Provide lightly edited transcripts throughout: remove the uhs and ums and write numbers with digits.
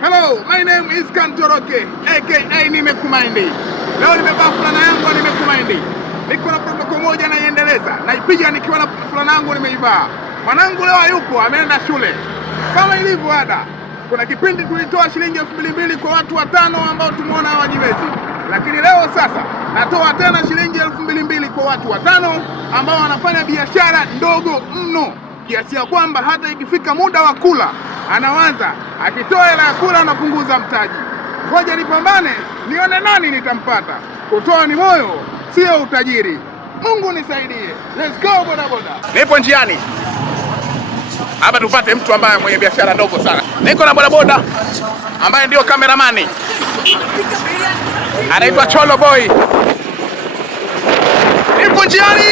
Hello, my name is Kantoroke, aka Nimekumaindi. Leo nimevaa fulana yangu Nimekumaindi. Niko na protoko moja naiendeleza. Naipiga nikiwa na fulana yangu nimeivaa. Mwanangu leo hayupo, ameenda shule. Kama ilivyo ada, kuna kipindi tulitoa shilingi 2,200 kwa watu 5 ambao tumeona hawajiwezi. Lakini leo sasa natoa tena shilingi 2,200 kwa watu 5 ambao wanafanya biashara ndogo mno, kiasi ya kwamba hata ikifika muda wa kula anawaza akitoa hela ya kula anapunguza mtaji. Ngoja nipambane nione nani nitampata. Kutoa ni moyo, sio utajiri. Mungu nisaidie. Let's go boda boda. Nipo njiani hapa tupate mtu ambaye mwenye biashara ndogo sana. Niko na boda boda ambaye ndio kameramani, anaitwa Cholo Boy. Nipo njiani.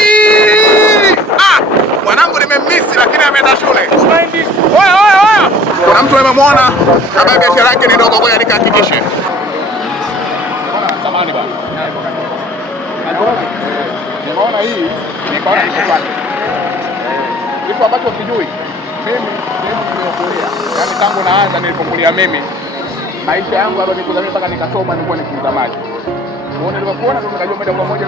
Mwanangu nimemmisi lakini ameenda shule. Oya. Kuna mtu amemwona ambaye biashara yake ni ndogo, ngoja nikahakikishe. Samahani bwana. Nimeona hii, nikaona nikipata. Kitu ambacho kijui. Mimi nimeokolea. Yaani tangu naanza nilipokulia mimi, maisha yangu hapa nikuzamia mpaka nikasoma nilikuwa nikiuza maji. Uone nilipokuona tu nikajua moja kwa moja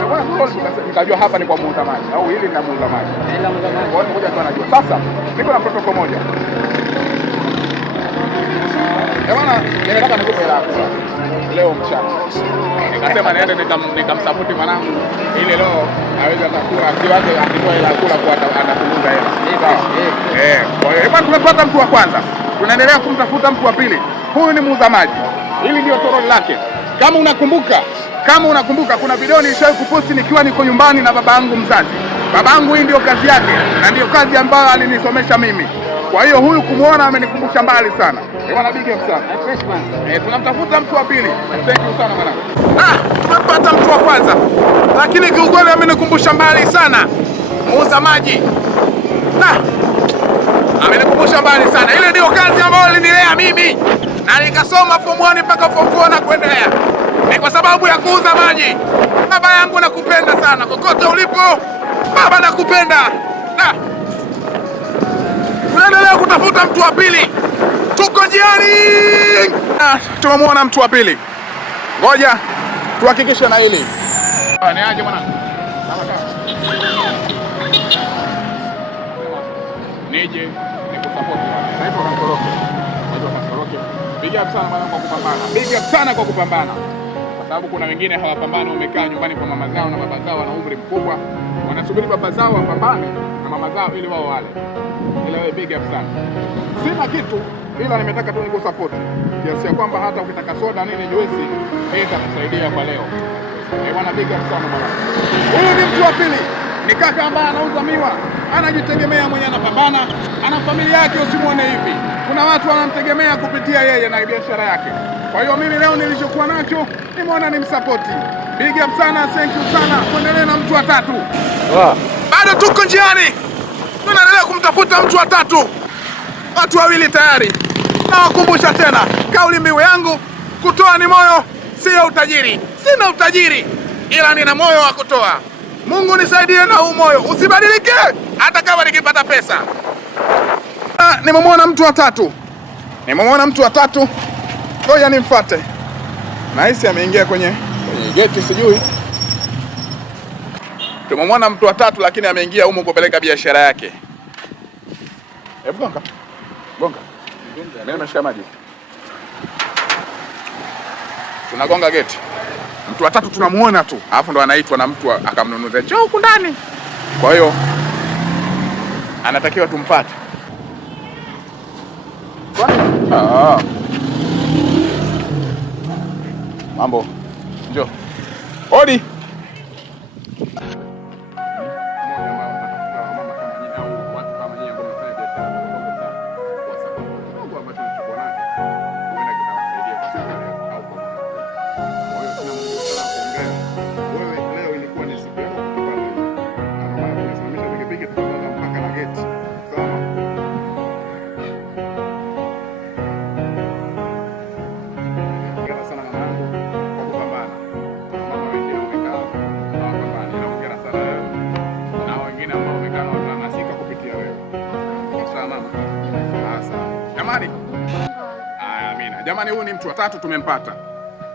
nikajua hapa ni kwa muuza maji au hili ni muuza maji. Uone moja tu anajua. Sasa niko na protoko moja. Bwana, nimetaka nikupe hela yako leo mchana. Nikasema niende nikamsupport mwanangu ili leo aweze kula kiwake, akitoa hela kula kwa atapunguza hela. Kwa hiyo bwana, tumepata mtu wa kwanza. Tunaendelea kumtafuta mtu wa pili. Huyu ni muuza maji. Hili ndio toroli lake. Kama unakumbuka kuna video nilishawahi kuposti nikiwa niko nyumbani na babangu mzazi. Babangu hii ndio kazi yake na ndio kazi ambayo alinisomesha mimi. Kwa hiyo huyu kumuona amenikumbusha mbali sana. Bwana big up sana. Tunamtafuta mtu wa pili. Thank you sana mwanangu. Tumepata mtu wa kwanza. Lakini kiukweli amenikumbusha mbali sana. Muuza maji. Amenikumbusha mbali sana. Ile ndio kazi ambayo nililea mimi. Na nikasoma form 1 mpaka form 4 na kuendelea. Ni kwa sababu ya kuuza maji. Baba yangu nakupenda sana. Kokote ulipo, baba nakupenda. Tunaendelea kutafuta mtu wa pili. Tuko njiani. Tumemwona mtu wa pili. Ngoja tuhakikishe na hili. Ni aje mwana? Nije nikusupport. Naitwa Kantoroke. Big up sana bwana kwa kupambana. Big up sana kwa kupambana. Kwa sababu kuna wengine hawapambani, wamekaa nyumbani kwa mama zao na baba zao wana umri mkubwa. Wanasubiri baba zao wapambane na mama zao ili wao wale. Ila wewe big up sana. Sina kitu ila nimetaka tu nikusupport. Kiasi ya kwamba hata ukitaka soda nini juisi, pesa kusaidia kwa leo. Bwana big up sana bwana. Huyu ni mtu wa pili. Ni kaka ambaye anauza miwa. Anajitegemea mwenyewe, anapambana, ana familia yake, usimuone hivi. Kuna watu wanamtegemea kupitia yeye na biashara yake. Kwa hiyo mimi leo nilichokuwa nacho nimeona nimsapoti. Big up sana, thank you sana. Tuendelee na mtu wa tatu. Bado tuko njiani. Tunaendelea kumtafuta mtu wa tatu. Watu wawili tayari. Nawakumbusha tena, kauli mbiu yangu, kutoa ni moyo, sio utajiri. Sina utajiri, ila nina moyo wa kutoa. Mungu nisaidie na huu moyo usibadilike hata kama nikipata pesa. Nimemwona mtu wa tatu. Ngoja nimfuate. Nahisi ameingia kwenye geti sijui. Tumemwona mtu wa tatu lakini ameingia humo kupeleka biashara yake. Gonga. Mimi nimeshika maji. Tunagonga geti. Mtu wa tatu tunamuona tu, alafu ndo anaitwa na mtu akamnunuza njoo huku ndani. Kwa hiyo anatakiwa tumpate. Mambo. Njoo. Odi. Jamani, huyu ni mtu wa tatu tumempata.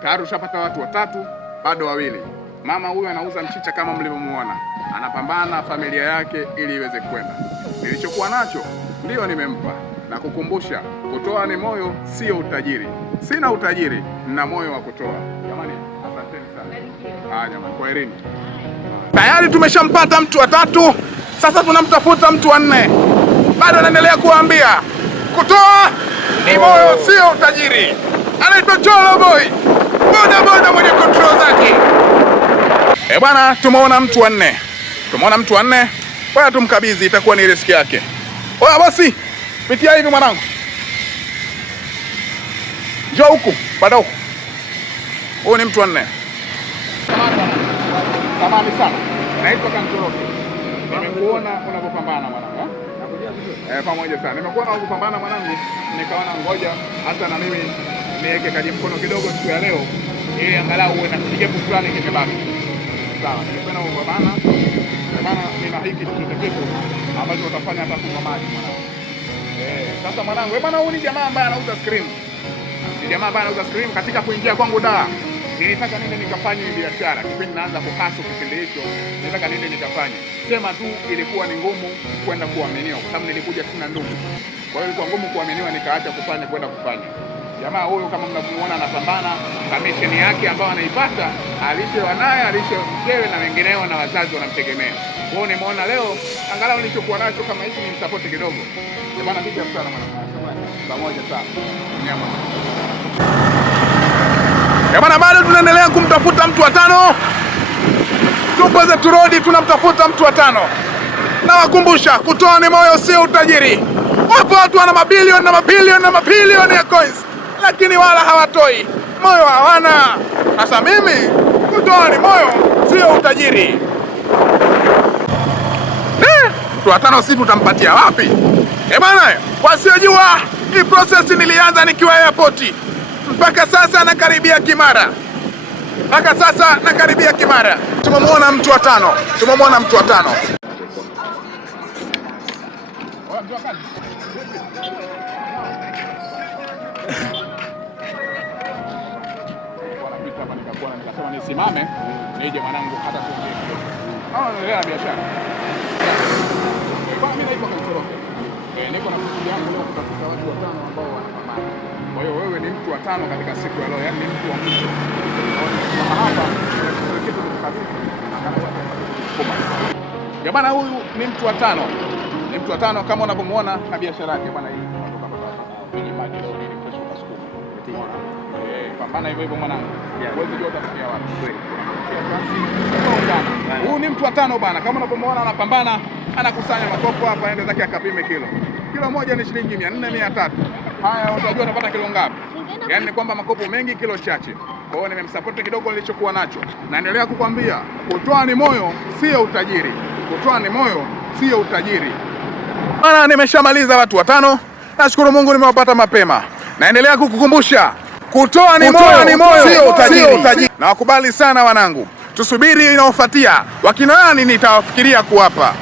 Tayari ushapata watu watatu, bado wawili. Mama huyu anauza mchicha kama mlivyomuona. Anapambana familia yake ili iweze kwenda. Nilichokuwa nacho ndio nimempa. Na kukumbusha, kutoa ni moyo, sio utajiri. Sina utajiri, nina moyo wa kutoa. Jamani, asanteni sana. Jamani, kwaherini. Tayari tumeshampata mtu wa tatu. Sasa tunamtafuta mtu wa nne. Bado naendelea kuambia, kutoa ni moyo, sio utajiri. Anaitwa Cholo Boy, boda mwenye control zake. Bwana, tumeona mtu wa nne. Bwana, tumkabidhi, itakuwa ni riski yake. Oya bosi, pitia hivi mwanangu. Njoo huku, pada huku. Huyu ni mtu wa nne. Tamani sana. Naitwa Kankoroke. Nimekuona unapopambana mwanangu. Pamoja sana. Nimekuona unapopambana mwanangu, nikaona ngoja hata na mimi niweke kaji mkono kidogo siku ya leo ili angalau uwe na kigepu fulani kimebaki. Sawa, nimependa kupambana. Maana nina hiki kitu ambacho utafanya hata kunywa maji mwanangu. Sasa mwanangu, bwana huyu ni jamaa ambaye anauza screen. Ni jamaa ambaye anauza screen. Katika kuingia kwangu nilitaka nini nikafanye biashara. Kipindi naanza kuhasu kipindi hicho, nilitaka nini nikafanye. Sema tu ilikuwa ni ngumu kwenda kuaminiwa kwa sababu nilikuja sina ndugu. Kwa hiyo ilikuwa ngumu kuaminiwa, nikaacha kufanya kwenda kufanya. Jamaa huyu kama mnamuona anapambana, kamisheni yake ambayo anaipata, alishe wanaye, alishe mkewe na wengineo na wazazi wanamtegemea. Kwa hiyo nimeona leo angalau nilichokuwa nacho kama hichi ni msapoti kidogo. Bwana bibi sana mwanangu. Pamoja sana. Nyama. Bwana, bado tunaendelea kumtafuta mtu wa tano. Tupo zetu road, tunamtafuta mtu wa tano. Na wakumbusha, kutoa ni moyo, sio utajiri. Wapo watu wana mabilioni na mabilioni ya coins, lakini wala hawatoi. Moyo hawana. Sasa mimi, kutoa ni moyo, sio utajiri. Mtu wa tano sisi tutampatia wapi? Bwana, wasiojua hii process nilianza nikiwa airport. Mpaka sasa nakaribia Kimara. Tumemwona mtu wa tano. Nikasema nisimame nije mwanangu hata tuongee kidogo. Naendelea biashara. Mimi naitwa Kankoroke. Niko na shughuli yangu leo kutafuta watu watano ambao wanapambana. Kwa hiyo wewe ni mtu wa tano katika siku ya leo, yani ni mtu wa mwisho. Kama hapa kitu kabisa. Bwana, huyu ni mtu wa tano. Kama unavyomuona na biashara yake bwana, hii kutoka hapa. Kwenye maji leo ni fresh ukasukuma. Pambana hivyo mwanangu. Wewe unajua utafikia wapi kweli. Huyu ni mtu wa tano bwana. Kama unavyomuona anapambana, anakusanya makopo hapa, aende zake akapime kilo. Kilo moja ni shilingi 400, 300. Haya, utajua unapata kilo ngapi? Yaani ni kwamba makopo mengi, kilo chache. Kwa hiyo nimemsupport kidogo nilichokuwa nacho. Naendelea kukwambia, kutoa ni moyo, sio utajiri. Bwana, nimeshamaliza watu watano. Nashukuru Mungu nimewapata mapema. Naendelea kukukumbusha, kutoa ni moyo, sio utajiri. Na wakubali sana wanangu. Tusubiri inaofuatia. Wakina nani nitawafikiria kuwapa.